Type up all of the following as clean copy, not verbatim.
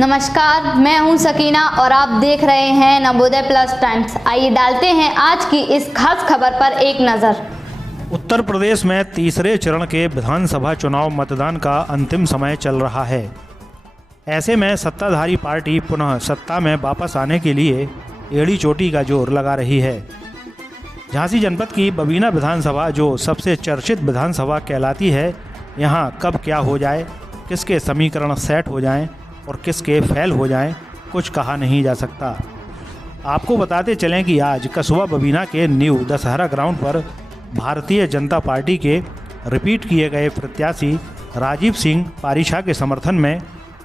नमस्कार, मैं हूं सकीना और आप देख रहे हैं नवोदय प्लस टाइम्स। आइए डालते हैं आज की इस खास खबर पर एक नज़र। उत्तर प्रदेश में तीसरे चरण के विधानसभा चुनाव मतदान का अंतिम समय चल रहा है। ऐसे में सत्ताधारी पार्टी पुनः सत्ता में वापस आने के लिए एड़ी चोटी का जोर लगा रही है। झांसी जनपद की बबीना विधानसभा जो सबसे चर्चित विधानसभा कहलाती है, यहाँ कब क्या हो जाए, किसके समीकरण सेट हो जाएं और किसके फेल हो जाएं, कुछ कहा नहीं जा सकता। आपको बताते चलें कि आज कस्बा बबीना के न्यू दशहरा ग्राउंड पर भारतीय जनता पार्टी के रिपीट किए गए प्रत्याशी राजीव सिंह पारीछा के समर्थन में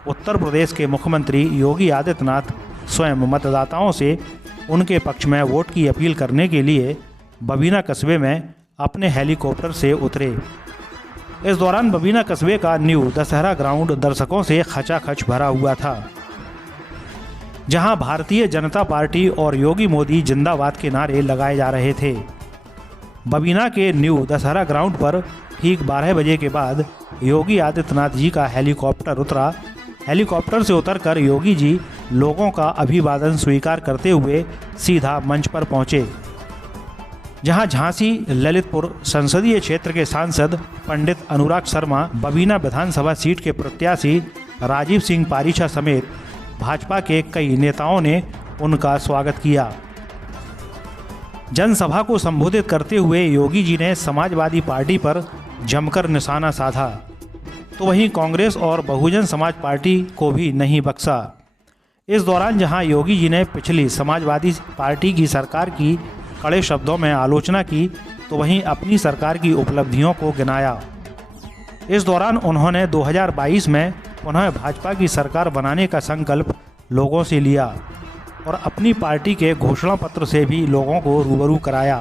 उत्तर प्रदेश के मुख्यमंत्री योगी आदित्यनाथ स्वयं मतदाताओं से उनके पक्ष में वोट की अपील करने के लिए बबीना कस्बे में अपने हेलीकॉप्टर से उतरे। इस दौरान बबीना कस्बे का न्यू दशहरा ग्राउंड दर्शकों से खचाखच भरा हुआ था, जहां भारतीय जनता पार्टी और योगी मोदी जिंदाबाद के नारे लगाए जा रहे थे। बबीना के न्यू दशहरा ग्राउंड पर ठीक 12 बजे के बाद योगी आदित्यनाथ जी का हेलीकॉप्टर उतरा। हेलीकॉप्टर से उतरकर योगी जी लोगों का अभिवादन स्वीकार करते हुए सीधा मंच पर पहुंचे, जहां झांसी ललितपुर संसदीय क्षेत्र के सांसद पंडित अनुराग शर्मा, बबीना विधानसभा सीट के प्रत्याशी राजीव सिंह पारीछा समेत भाजपा के कई नेताओं ने उनका स्वागत किया। जनसभा को संबोधित करते हुए योगी जी ने समाजवादी पार्टी पर जमकर निशाना साधा, तो वहीं कांग्रेस और बहुजन समाज पार्टी को भी नहीं बख्शा। इस दौरान जहां योगी जी ने पिछली समाजवादी पार्टी की सरकार की कड़े शब्दों में आलोचना की, तो वहीं अपनी सरकार की उपलब्धियों को गिनाया। इस दौरान उन्होंने 2022 में पुनः भाजपा की सरकार बनाने का संकल्प लोगों से लिया और अपनी पार्टी के घोषणा पत्र से भी लोगों को रूबरू कराया।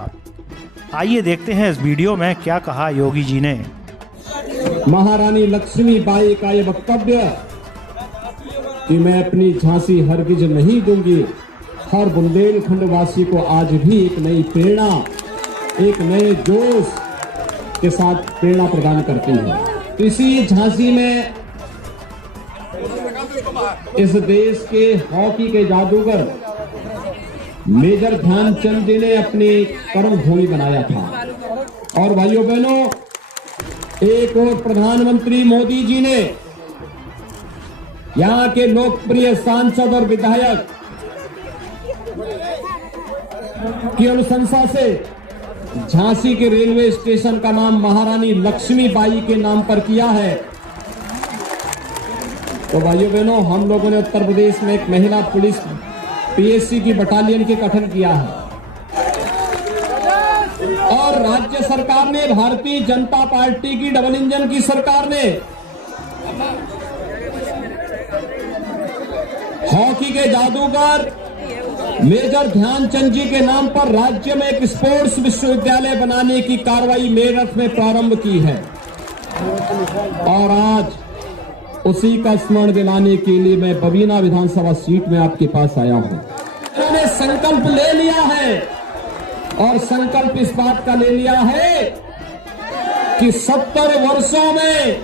आइए देखते हैं इस वीडियो में क्या कहा योगी जी ने। महारानी लक्ष्मीबाई का ये वक्तव्य कि मैं अपनी झांसी हरगिज नहीं दूंगी, हर बुंदेलखंड वासी को आज भी एक नई प्रेरणा, एक नए जोश के साथ प्रेरणा प्रदान करती है। इसी झांसी में इस देश के हॉकी के जादूगर मेजर ध्यानचंद जी ने अपनी कर्म भूमि बनाया था। और भाइयों बहनों, एक और प्रधानमंत्री मोदी जी ने यहाँ के लोकप्रिय सांसद और विधायक की अनुशंसा से झांसी के रेलवे स्टेशन का नाम महारानी लक्ष्मीबाई के नाम पर किया है। तो भाइयों बहनों, हम लोगों ने उत्तर प्रदेश में एक महिला पुलिस पीएससी की बटालियन के गठन किया है और राज्य सरकार ने, भारतीय जनता पार्टी की डबल इंजन की सरकार ने हॉकी के जादूगर मेजर ध्यानचंद जी के नाम पर राज्य में एक स्पोर्ट्स विश्वविद्यालय बनाने की कार्रवाई मेरठ में प्रारंभ की है और आज उसी का स्मरण दिलाने के लिए मैं बबीना विधानसभा सीट में आपके पास आया हूं। मैंने संकल्प ले लिया है और संकल्प इस बात का ले लिया है कि 70 वर्षों में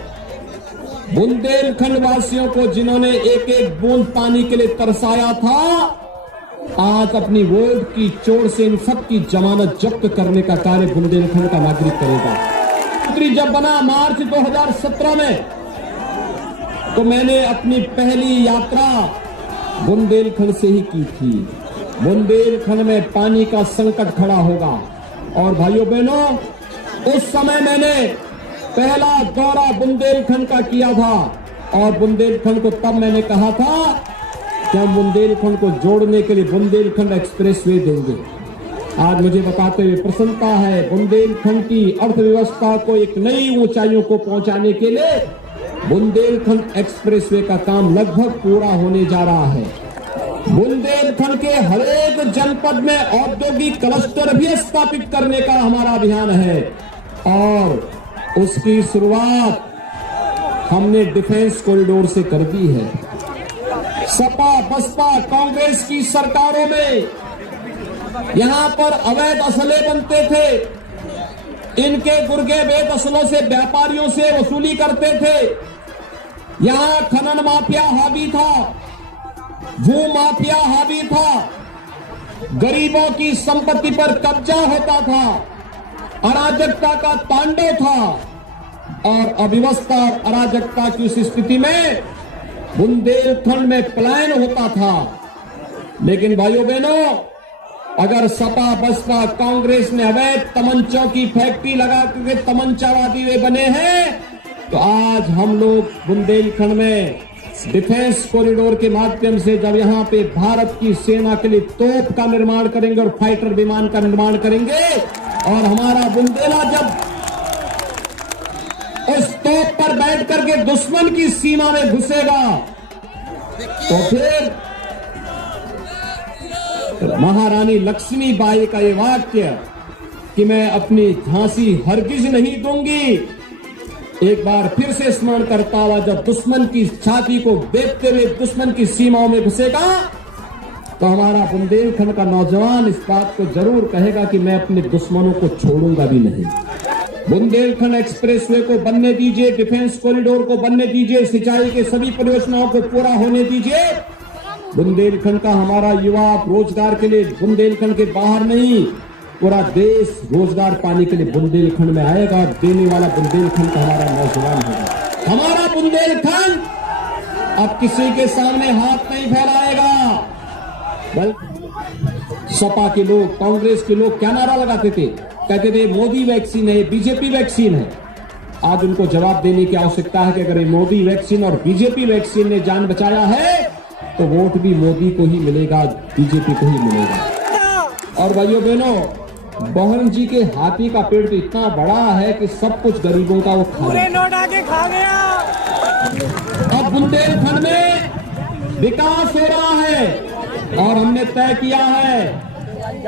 बुंदेलखंड वासियों को जिन्होंने एक एक बूंद पानी के लिए तरसाया था, आज अपनी वोट की चोट से इन सब की जमानत जब्त करने का कार्य बुंदेलखंड का नागरिक करेगा। मंत्री जब बना मार्च 2017 में, तो मैंने अपनी पहली यात्रा बुंदेलखंड से ही की थी। बुंदेलखंड में पानी का संकट खड़ा होगा और भाइयों बहनों, उस समय मैंने पहला दौरा बुंदेलखंड का किया था और बुंदेलखंड को तब मैंने कहा था कि हम बुंदेलखंड को जोड़ने के लिए बुंदेलखंड एक्सप्रेसवे देंगे। आज मुझे बताते हुए प्रसन्नता है, बुंदेलखंड की अर्थव्यवस्था को एक नई ऊंचाइयों को पहुंचाने के लिए बुंदेलखंड एक्सप्रेसवे का काम लगभग पूरा होने जा रहा है। बुंदेलखंड के हर एक जनपद में औद्योगिक क्लस्टर भी स्थापित करने का हमारा अभियान है और उसकी शुरुआत हमने डिफेंस कॉरिडोर से कर दी है। सपा बसपा कांग्रेस की सरकारों में यहां पर अवैध असले बनते थे, इनके गुर्गे बेद असलों से व्यापारियों से वसूली करते थे। यहां खनन माफिया हावी था भू माफिया हावी था, गरीबों की संपत्ति पर कब्जा होता था, अराजकता का तांडव था और अव्यवस्था और अराजकता की उस स्थिति में बुंदेलखंड में पलायन होता था। लेकिन भाइयों बहनों, अगर सपा बसपा कांग्रेस ने अवैध तमंचों की फैक्ट्री लगा करके तमंचावादी वे बने हैं, तो आज हम लोग बुंदेलखंड में डिफेंस कॉरिडोर के माध्यम से जब यहां पे भारत की सेना के लिए तोप का निर्माण करेंगे और फाइटर विमान का निर्माण करेंगे और हमारा बुंदेला जब उस तोप पर बैठ करके दुश्मन की सीमा में घुसेगा तो फिर महारानी लक्ष्मीबाई का ये वाक्य कि मैं अपनी झांसी हरगिज नहीं दूंगी, एक बार फिर से स्मरण करता हुआ जब दुश्मन की छाती को देखते हुए दुश्मन की सीमाओं में घुसेगा तो हमारा बुंदेलखंड का नौजवान इस बात को जरूर कहेगा कि मैं अपने दुश्मनों को छोड़ूंगा भी नहीं। बुंदेलखंड एक्सप्रेसवे को बनने दीजिए, डिफेंस कॉरिडोर को बनने दीजिए, सिंचाई के सभी परियोजनाओं को पूरा होने दीजिए। बुंदेलखंड का हमारा युवा रोजगार के लिए बुंदेलखंड के बाहर नहीं, पूरा देश रोजगार पाने के लिए बुंदेलखंड में आएगा और देने वाला बुंदेलखंड का हमारा नौजवान होगा। हमारा बुंदेलखंड अब किसी के सामने हाथ नहीं फैलाएगा। सपा के लोग, कांग्रेस के लोग क्या नारा लगाते थे? कहते थे मोदी वैक्सीन है, बीजेपी वैक्सीन है। आज उनको जवाब देने की आवश्यकता है कि अगर मोदी वैक्सीन और बीजेपी वैक्सीन ने जान बचाया है तो वोट भी मोदी को ही मिलेगा, बीजेपी को ही मिलेगा। और भाइयों बहनों, बहन जी के हाथी का पेड़ तो इतना बड़ा है कि सब कुछ गरीबों का वो खा गया। अब बुंदेलखंड में विकास हो रहा है और हमने तय किया है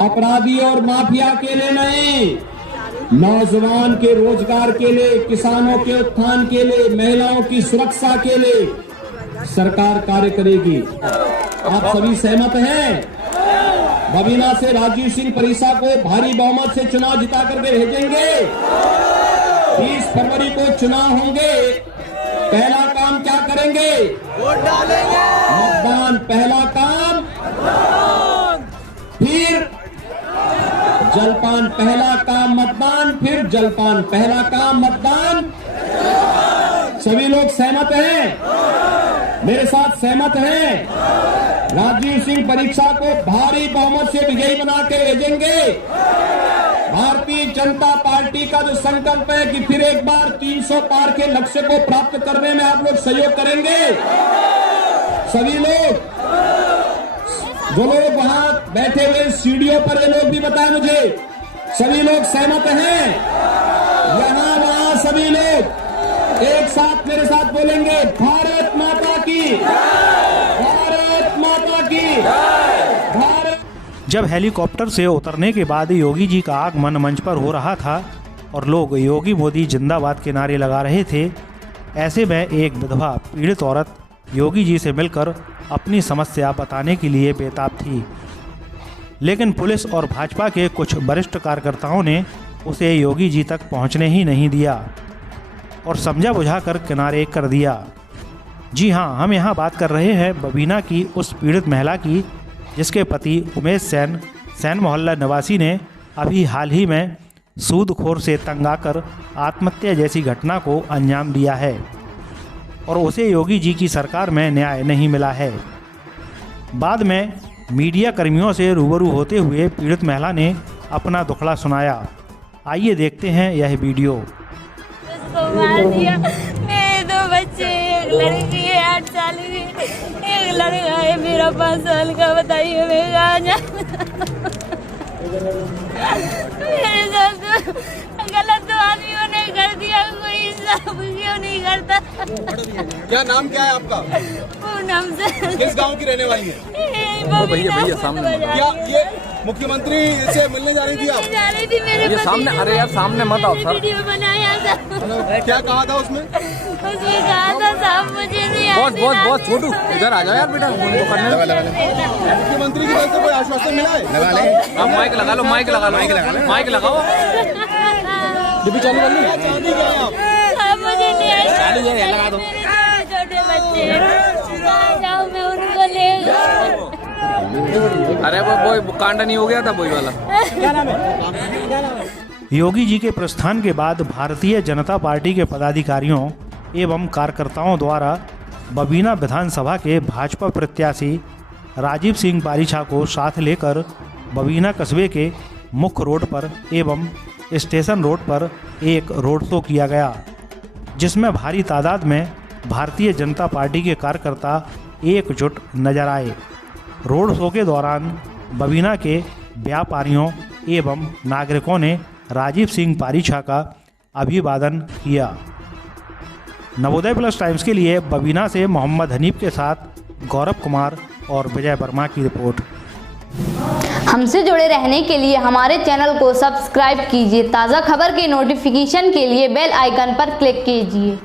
अपराधी और माफिया के लिए नहीं, नौजवान के रोजगार के लिए, किसानों के उत्थान के लिए, महिलाओं की सुरक्षा के लिए सरकार कार्य करेगी। आप सभी सहमत हैं? बबीना से राजीव सिंह परिसा को भारी बहुमत से चुनाव जिता करके भेजेंगे। 20 फरवरी को चुनाव होंगे, पहला काम क्या करेंगे? वोट डालेंगे। मतदान पहला काम, फिर जलपान पहला काम मतदान, फिर जलपान पहला काम मतदान। सभी लोग सहमत हैं? मेरे साथ सहमत हैं? राजीव सिंह परीक्षा को भारी बहुमत से विजयी बना के भेजेंगे। भारतीय जनता पार्टी का जो संकल्प है कि फिर एक बार 300 पार के लक्ष्य को प्राप्त करने में आप लोग सहयोग करेंगे। सभी लोग, जो लोग वहां बैठे हुए सीढ़ियों पर, ये लोग भी बताएं मुझे, सभी लोग सहमत हैं? यहां वहां सभी लोग एक साथ मेरे साथ बोलेंगे, भारत माता की, भारत माता की, भारत। जब हेलीकॉप्टर से उतरने के बाद योगी जी का आगमन मंच पर हो रहा था और लोग योगी मोदी जिंदाबाद के नारे लगा रहे थे, ऐसे में एक विधवा पीड़ित औरत योगी जी से मिलकर अपनी समस्या बताने के लिए बेताब थी। लेकिन पुलिस और भाजपा के कुछ वरिष्ठ कार्यकर्ताओं ने उसे योगी जी तक पहुंचने ही नहीं दिया और समझा बुझाकर किनारे कर दिया। जी हाँ, हम यहाँ बात कर रहे हैं बबीना की, उस पीड़ित महिला की जिसके पति उमेश सैन मोहल्ला निवासी ने अभी हाल ही में सूदखोर से तंग आकर आत्महत्या जैसी घटना को अंजाम दिया है और उसे योगी जी की सरकार में न्याय नहीं मिला है। बाद में मीडिया कर्मियों से रूबरू होते हुए पीड़ित महिला ने अपना दुखड़ा सुनाया। आइए देखते हैं यह वीडियो। मार दिया। मेरे 2 बच्चे, एक लड़की है 8 साल की, एक लड़का है मेरा 5 साल का। बताइए मैं कहाँ जाऊँ? मेरे साथ गलत तो आदमियों ने कर दिया, कोई इंसाफ क्यों नहीं करता? क्या नाम क्या है आपका? पूनम से। किस गांव की रहने वाली है? भैया सामने। क्या ये मुख्यमंत्री से मिलने जा रही थी आप? जा रही थी मेरे ये सामने। अरे यार सामने मत आओ सर। वीडियो बनाया था। क्या कहा था उसमें? उसने कहा था साहब मुझे नहीं बहुत छोटू इधर आ जाओ यार बेटा, फोन को करने। मुख्यमंत्री की तरफ से कोई आश्वासन मिला है? लगा ले आप, माइक लगा लो, माइक लगाओ। ये भी चालू कर लो। क्या चाहती क्या आप? मुझे नहीं चालू है, लगा दो। छोटे बच्चे, जाऊँ मैं उनको ले अरे वो कांड नहीं हो गया था वही वाला। योगी जी के प्रस्थान के बाद भारतीय जनता पार्टी के पदाधिकारियों एवं कार्यकर्ताओं द्वारा बबीना विधानसभा के भाजपा प्रत्याशी राजीव सिंह पारीछा को साथ लेकर बबीना कस्बे के मुख्य रोड पर एवं स्टेशन रोड पर एक रोड शो किया गया, जिसमें भारी तादाद में भारतीय जनता पार्टी के कार्यकर्ता एकजुट नजर आए। रोड शो के दौरान बबीना के व्यापारियों एवं नागरिकों ने राजीव सिंह पारीछा का अभिवादन किया। नवोदय प्लस टाइम्स के लिए बबीना से मोहम्मद हनीफ के साथ गौरव कुमार और विजय वर्मा की रिपोर्ट। हमसे जुड़े रहने के लिए हमारे चैनल को सब्सक्राइब कीजिए। ताज़ा खबर के नोटिफिकेशन के लिए बेल आइकन पर क्लिक कीजिए।